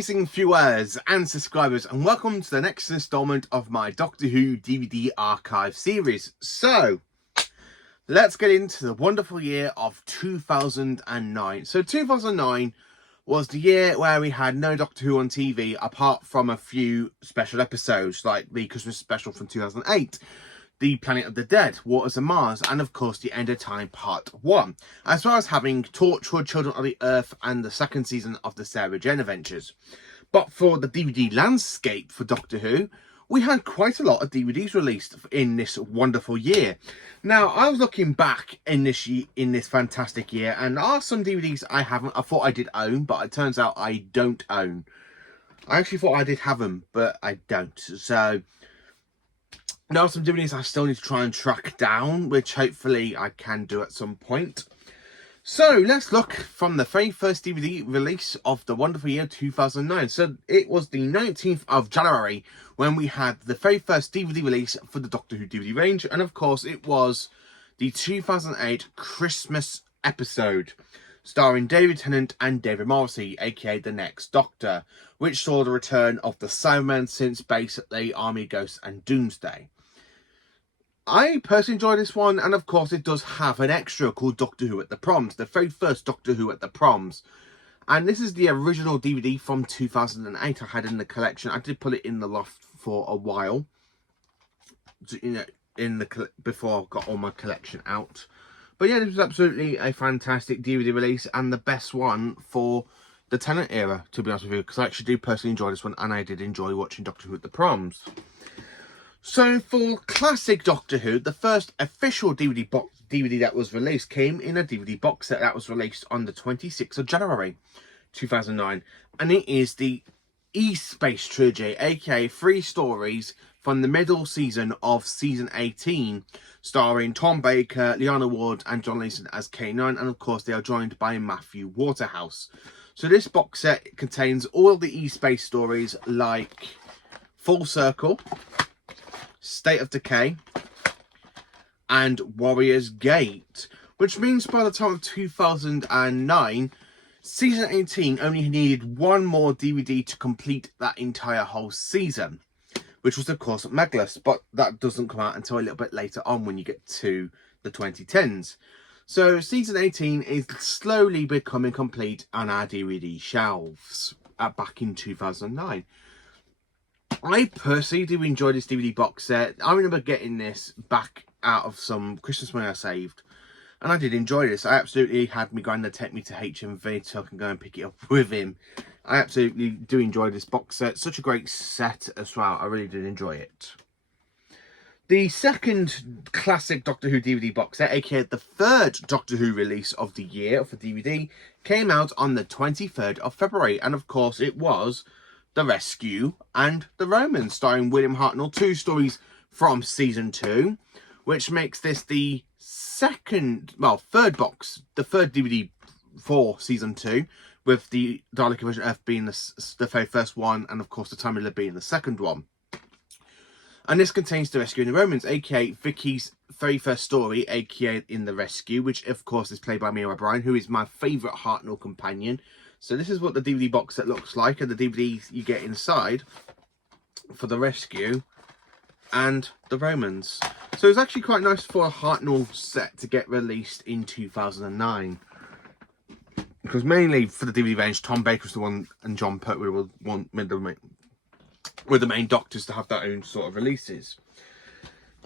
amazing viewers and subscribers, and welcome to the next installment of my Doctor Who DVD archive series. So, let's get into the wonderful year of 2009. So 2009 was the year where we had no Doctor Who on TV apart from a few special episodes like the Christmas special from 2008, the Planet of the Dead, Waters of Mars, and of course the End of Time Part 1, as well as having Torchwood, Children of the Earth, and the second season of the Sarah Jane Adventures. But for the DVD landscape for Doctor Who, we had quite a lot of DVDs released in this wonderful year. Now, I was looking back in this fantastic year, and there are some DVDs I thought I did own, but it turns out I don't own. I actually thought I did have them, but I don't. So there are some DVDs I still need to try and track down, which hopefully I can do at some point. So let's look from the very first DVD release of the wonderful year 2009. So it was the 19th of January when we had the very first DVD release for the Doctor Who DVD range. And of course it was the 2008 Christmas episode, starring David Tennant and David Morrissey, aka The Next Doctor, which saw the return of the Cybermen since basically Army Ghosts and Doomsday. I personally enjoy this one, and of course it does have an extra called Doctor Who at the Proms, the very first Doctor Who at the Proms. And this is the original DVD from 2008 I had in the collection. I did put it in the loft for a while, you know, before I got all my collection out. But yeah, this was absolutely a fantastic DVD release, and the best one for the Tennant era, to be honest with you, because I actually do personally enjoy this one, and I did enjoy watching Doctor Who at the Proms. So for classic Doctor Who, the first official DVD that was released came in a DVD box set that was released on the 26th of January 2009. And it is the E-Space Trilogy, aka 3 stories from the middle season of season 18, starring Tom Baker, Liana Ward and John Leeson as K9, and of course they are joined by Matthew Waterhouse. So this box set contains all of the E-Space stories like Full Circle, State of Decay, and Warrior's Gate, which means by the time of 2009, season 18 only needed one more DVD to complete that entire whole season, which was of course Megalus, but that doesn't come out until a little bit later on when you get to the 2010s. So season 18 is slowly becoming complete on our DVD shelves back in 2009. I personally do enjoy this DVD box set. I remember getting this back out of some Christmas money I saved, and I did enjoy this. I absolutely had my granddad take me to HMV so I can go and pick it up with him. I absolutely do enjoy this box set. Such a great set as well. I really did enjoy it. The second classic Doctor Who DVD box set, aka the third Doctor Who release of the year for DVD, came out on the 23rd of February, and of course it was The Rescue and The Romans, starring William Hartnell, 2 stories from season 2, which makes this the third box, the third DVD for season 2, with the Dalek Invasion Earth being the very first one, and of course the Time of Live being the second one. And this contains The Rescue and The Romans, aka Vicky's very first story, aka In the Rescue, which of course is played by Mia O'Brien, who is my favourite Hartnell companion. So this is what the DVD box set looks like, and the DVDs you get inside for The Rescue and The Romans. So it's actually quite nice for a Hartnell set to get released in 2009. Because mainly for the DVD range, Tom Baker was the one, and John Pertwee were the main doctors to have their own sort of releases.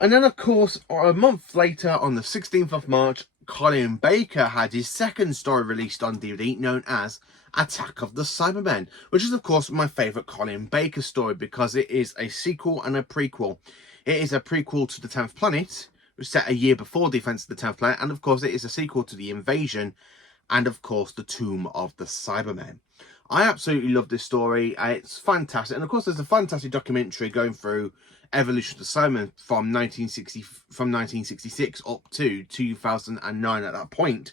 And then of course, a month later, on the 16th of March, Colin Baker had his second story released on DVD, known as Attack of the Cybermen, which is of course my favourite Colin Baker story because it is a sequel and a prequel. It is a prequel to The 10th Planet, which is set a year before the events of The 10th Planet, and of course it is a sequel to The Invasion and of course The Tomb of the Cybermen. I absolutely love this story. It's fantastic, and of course there's a fantastic documentary going through evolution of the Cybermen from 1966 up to 2009 at that point,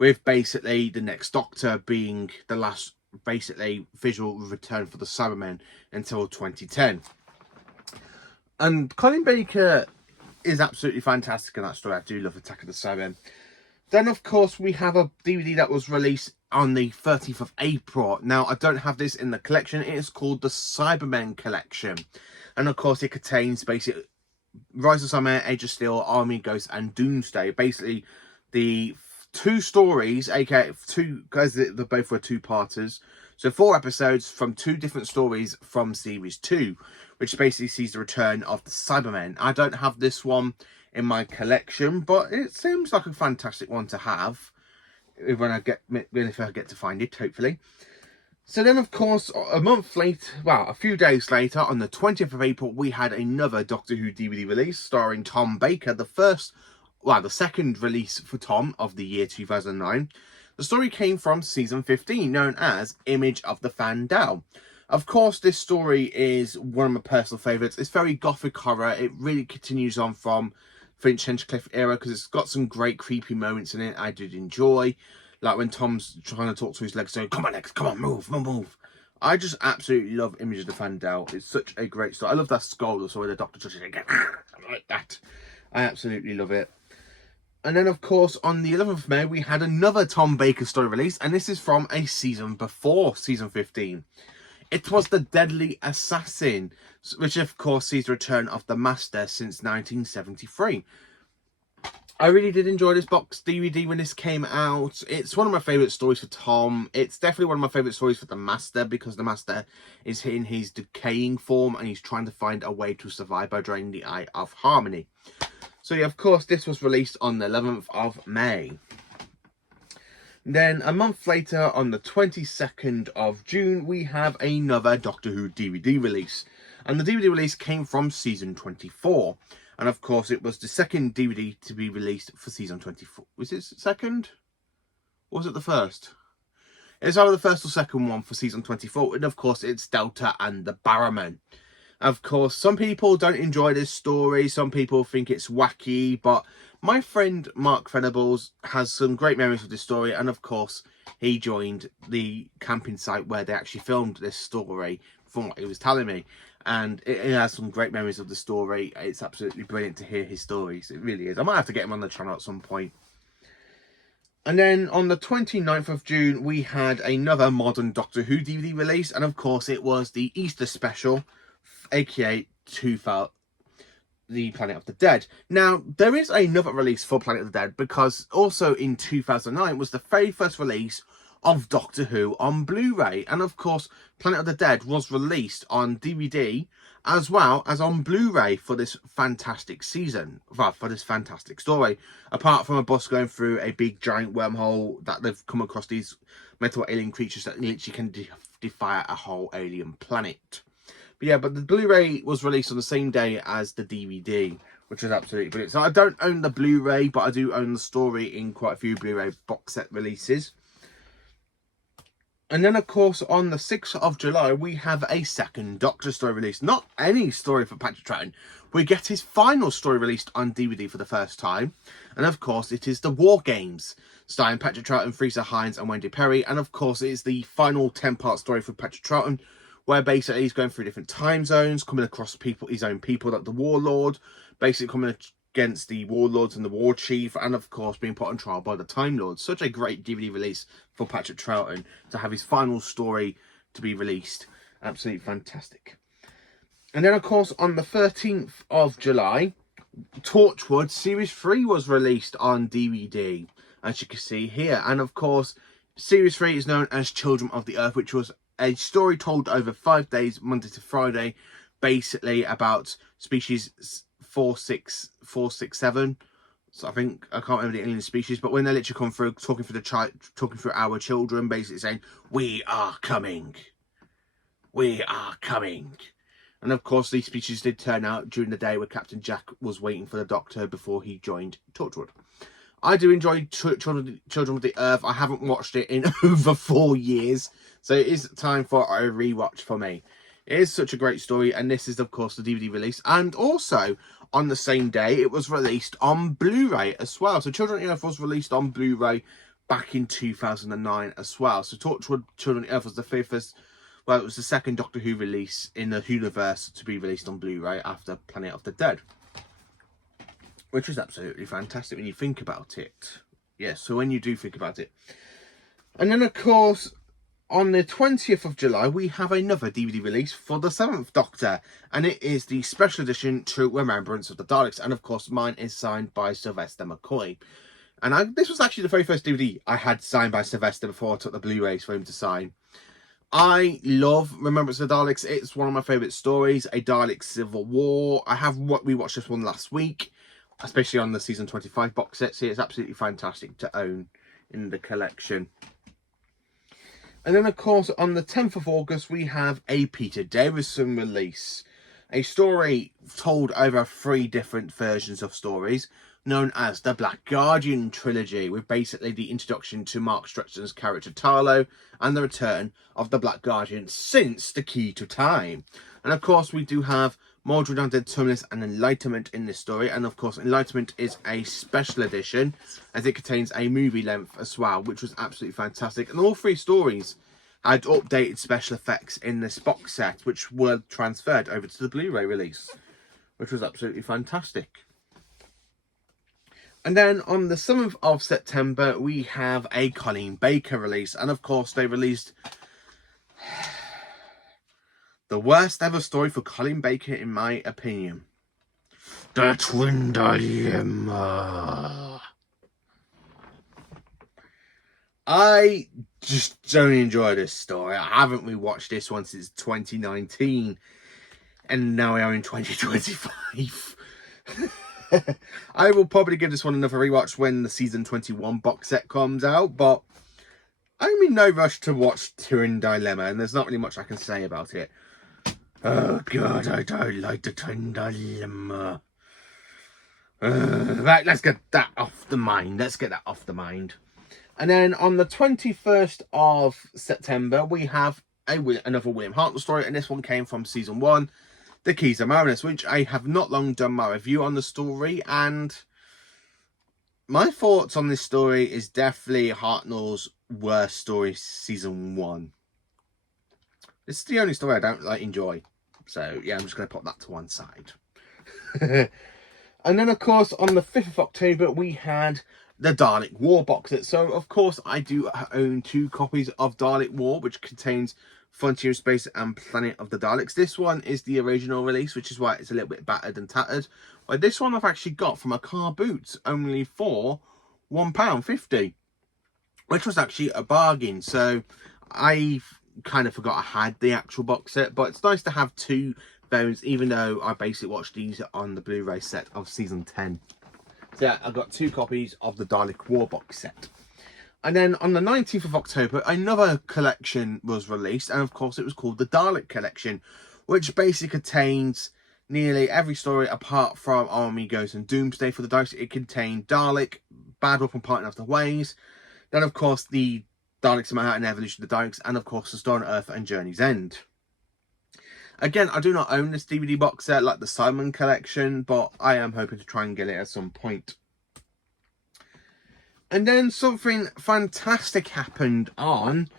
with basically the Next Doctor being the last basically visual return for the Cybermen until 2010. And Colin Baker is absolutely fantastic in that story. I do love Attack of the Cybermen. Then of course we have a DVD that was released on the 30th of April. Now, I don't have this in the collection. It is called the Cybermen Collection. And of course, it contains basically Rise of Cybermen, Age of Steel, Army Ghost, and Doomsday. Basically, the two stories, aka two, because they both were two-parters. So 4 episodes from 2 different stories from Series 2, which basically sees the return of the Cybermen. I don't have this one in my collection, but it seems like a fantastic one to have when if I get to find it, hopefully. So then, of course, a month later, well, a few days later, on the 20th of April, we had another Doctor Who DVD release starring Tom Baker, the second release for Tom of the year 2009. The story came from season 15, known as Image of the Fandel. Of course, this story is one of my personal favourites. It's very gothic horror. It really continues on from Finch Hinchcliffe era because it's got some great creepy moments in it I did enjoy. Like when Tom's trying to talk to his legs, saying, "Come on, Legs, come on, move." I just absolutely love Image of the Fandel. It's such a great story. I love that skull, so where the Doctor touches it again. Like that. I absolutely love it. And then, of course, on the 11th of May, we had another Tom Baker story release, and this is from a season before season 15. It was The Deadly Assassin, which, of course, sees the return of the Master since 1973. I really did enjoy this box DVD when this came out. It's one of my favourite stories for Tom. It's definitely one of my favourite stories for the Master, because the Master is in his decaying form, and he's trying to find a way to survive by draining the Eye of Harmony. So, yeah, of course, this was released on the 11th of May. Then, a month later, on the 22nd of June, we have another Doctor Who DVD release. And the DVD release came from Season 24. And, of course, it was the second DVD to be released for Season 24. Was it second? Or was it the first? It's either the first or second one for Season 24. And, of course, it's Delta and the Barrowmen. Of course, some people don't enjoy this story. Some people think it's wacky. But my friend Mark Venables has some great memories of this story. And, of course, he joined the camping site where they actually filmed this story, from what he was telling me. And it has some great memories of the story. It's absolutely brilliant to hear his stories. It really is. I might have to get him on the channel at some point. And then on the 29th of June, we had another modern Doctor Who DVD release. And, of course, it was the Easter special, aka the Planet of the Dead. Now, there is another release for Planet of the Dead, because also in 2009 was the very first release of Doctor Who on Blu-ray. And of course, Planet of the Dead was released on DVD as well as on Blu-ray for this fantastic season, well, for this fantastic story. Apart from a bus going through a big giant wormhole that they've come across these metal alien creatures that literally can defy a whole alien planet. But yeah, but the Blu-ray was released on the same day as the DVD, which was absolutely brilliant. So I don't own the Blu-ray, but I do own the story in quite a few Blu-ray box set releases. And then, of course, on the 6th of July, we have a second Doctor story release. Not any story for Patrick Troughton. We get his final story released on DVD for the first time. And, of course, it is The War Games, starring Patrick Troughton, Freezer Hines and Wendy Perry. And, of course, it is the final 10-part story for Patrick Troughton, where basically he's going through different time zones, coming across his own people, like the Warlord, basically coming against the Warlords and the War Chief, and of course being put on trial by the Time Lords. Such a great DVD release for Patrick Troughton to have his final story to be released. Absolutely fantastic. And then, of course, on the 13th of July, Torchwood Series 3 was released on DVD, as you can see here. And of course, Series 3 is known as Children of the Earth, which was a story told over 5 days, Monday to Friday, basically about species 467. So I can't remember the alien species, but when they literally come through, talking through our children, basically saying, "We are coming. We are coming." And of course, these species did turn out during the day where Captain Jack was waiting for the Doctor before he joined Torchwood. I do enjoy Children of the Earth. I haven't watched it in over 4 years, so it is time for a rewatch for me. It is such a great story, and this is, of course, the DVD release. And also, on the same day, it was released on Blu-ray as well. So Children of the Earth was released on Blu-ray back in 2009 as well. So Torchwood Children of the Earth was the fifth, well, it was the second Doctor Who release in the Whoniverse to be released on Blu-ray after Planet of the Dead, which was absolutely fantastic when you think about it. Yes, so when you do think about it. And then, of course, on the 20th of July, we have another DVD release for the 7th Doctor, and it is the special edition to Remembrance of the Daleks, and of course mine is signed by Sylvester McCoy. And this was actually the very first DVD I had signed by Sylvester before I took the Blu-rays for him to sign. I love Remembrance of the Daleks. It's one of my favourite stories, a Dalek Civil War. We watched this one last week, especially on the season 25 box set, so it's absolutely fantastic to own in the collection. And then, of course, on the 10th of August, we have a Peter Davison release. A story told over 3 different versions of stories, known as the Black Guardian trilogy, with basically the introduction to Mark Stretton's character Tarlo and the return of the Black Guardian since the Key to Time. And of course, we do have Mordred Undead Terminus and Enlightenment in this story. And of course, Enlightenment is a special edition, as it contains a movie length as well, which was absolutely fantastic. And all 3 stories had updated special effects in this box set, which were transferred over to the Blu-ray release, which was absolutely fantastic. And then on the 7th of September, we have a Colleen Baker release. And of course, they released the worst ever story for Colleen Baker, in my opinion. The Twin Dilemma. I just don't enjoy this story. I haven't rewatched this one since 2019. And now we are in 2025. I will probably give this one another rewatch when the season 21 box set comes out, but I'm in no rush to watch Twin Dilemma, and there's not really much I can say about it. Oh god, I don't like the Twin Dilemma. Right, let's get that off the mind. And then on the 21st of September, we have another William Hartnell story, and this one came from season 1. The Keys of Marinus, which I have not long done my review on the story, and my thoughts on this story is definitely Hartnell's worst story, season 1. This is the only story I don't enjoy, so yeah, I'm just going to put that to one side. And then, of course, on the 5th of October, we had the Dalek War box set. So, of course, I do own 2 copies of Dalek War, which contains Frontier of Space and Planet of the Daleks. This one is the original release, which is why it's a little bit battered and tattered. But this one I've actually got from a car boot, only for £1.50, which was actually a bargain. So I kind of forgot I had the actual box set, but it's nice to have 2 variants, even though I basically watched these on the Blu-ray set of season 10. So yeah, I got 2 copies of the Dalek War box set. And then on the 19th of October, another collection was released. And of course, it was called the Dalek Collection, which basically contains nearly every story apart from Army Ghost and Doomsday for the Daleks. It contained Dalek, Bad Wolf and Parting of the Ways. Then, of course, the Daleks in Manhattan, Evolution of the Daleks. And, of course, The Stone Earth and Journey's End. Again, I do not own this DVD box set like the Simon Collection, but I am hoping to try and get it at some point. And then something fantastic happened on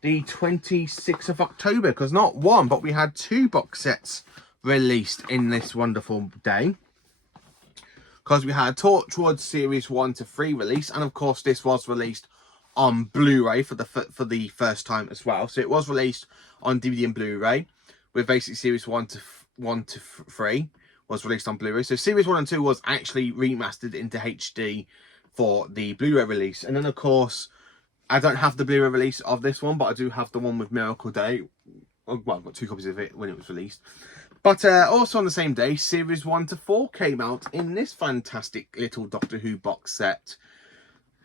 the 26th of October, because not one, but we had 2 box sets released in this wonderful day. Because we had Torchwood Series 1 to 3 release, and of course this was released on Blu-ray for the first time as well. So it was released on DVD and Blu-ray, with basically Series 1 to 3 was released on Blu-ray. So Series 1 and 2 was actually remastered into HD for the Blu-ray release. And then, of course, I don't have the Blu-ray release of this one, but I do have the one with Miracle Day. Well, I've got 2 copies of it when it was released. But also on the same day, Series 1 to 4 came out in this fantastic little Doctor Who box set.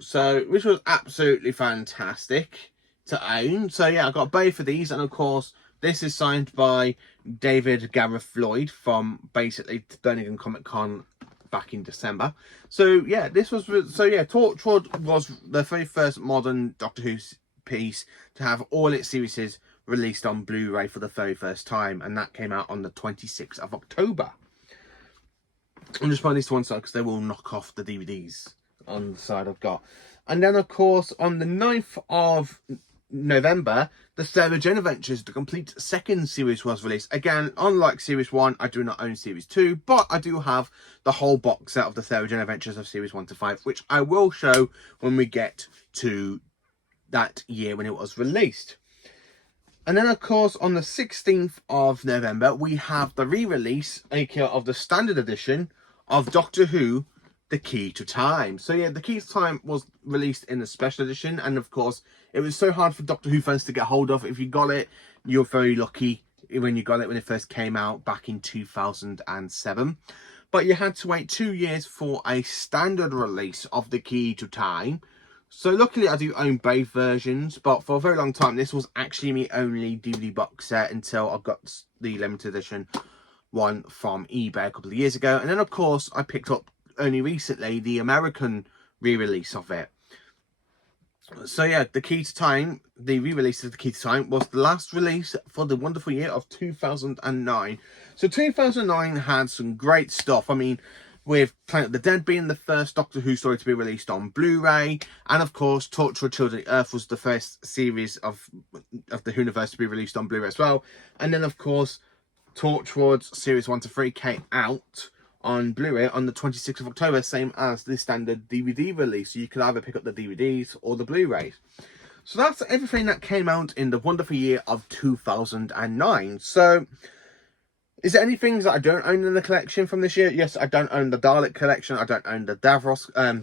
So, which was absolutely fantastic to own. So, yeah, I got both of these. And, of course, this is signed by David Gareth Lloyd from basically Birmingham Comic Con back in December. So yeah, Torchwood was the very first modern Doctor Who piece to have all its series released on Blu-ray for the very first time, and that came out on the 26th of October. I'm just putting these to one side because they will knock off the DVDs on the side I've got. And then, of course, on the 9th of November, the Sarah Jane Adventures, the complete second series, was released. Again, unlike Series 1, I do not own Series 2, but I do have the whole box set of the Sarah Jane Adventures of Series 1 to 5, which I will show when we get to that year when it was released. And then, of course, on the 16th of November, we have the re-release, aka of the standard edition of Doctor Who, The Key to Time. So yeah, The Key to Time was released in the special edition, and of course, it was so hard for Doctor Who fans to get hold of. If you got it, you're very lucky when you got it when it first came out back in 2007. But you had to wait 2 years for a standard release of The Key to Time. So luckily I do own both versions, but for a very long time this was actually my only DVD box set until I got the limited edition one from eBay a couple of years ago. And then of course I picked up only recently the American re-release of it. So yeah, The Key to Time, the re-release of The Key to Time was the last release for the wonderful year of 2009. So 2009 had some great stuff. I mean, with Planet of the Dead being the first Doctor Who story to be released on Blu-ray, and of course Torchwood Children of Earth was the first series of the Whoniverse to be released on Blu-ray as well. And then of course Torchwood series 1 to 3 came out on Blu-ray on the 26th of October, same as the standard DVD release. So you could either pick up the DVDs or the Blu-rays. So that's everything that came out in the wonderful year of 2009. So is there any things that I don't own in the collection from this year? Yes, I don't own the Dalek collection. I don't own the Davros. I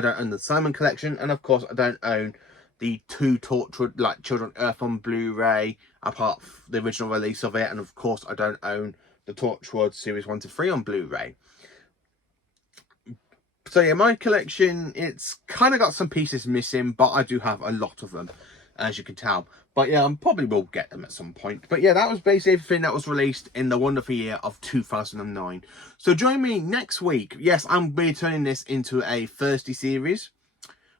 don't own the Simon collection, and of course, I don't own the 2 Torchwood like Children of Earth on Blu-ray, apart from the original release of it, and of course, I don't own the Torchwood series 1 to 3 on Blu-ray. So yeah, my collection, it's kind of got some pieces missing, but I do have a lot of them, as you can tell. But yeah, I probably will get them at some point. But yeah, that was basically everything that was released in the wonderful year of 2009. So join me next week. Yes, I'm be turning this into a Thursday series,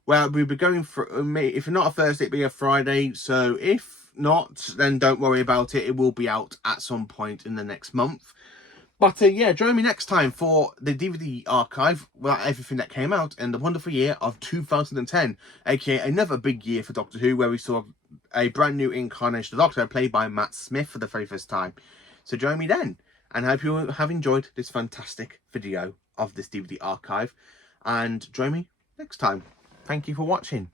where we'll be going for, if not a Thursday, it'll be a Friday. So if not, then don't worry about it. It will be out at some point in the next month. But yeah, join me next time for the DVD archive, well, everything that came out in the wonderful year of 2010, aka another big year for Doctor Who, where we saw a brand new incarnation of the Doctor played by Matt Smith for the very first time. So join me then, and I hope you have enjoyed this fantastic video of this DVD archive, and join me next time. Thank you for watching.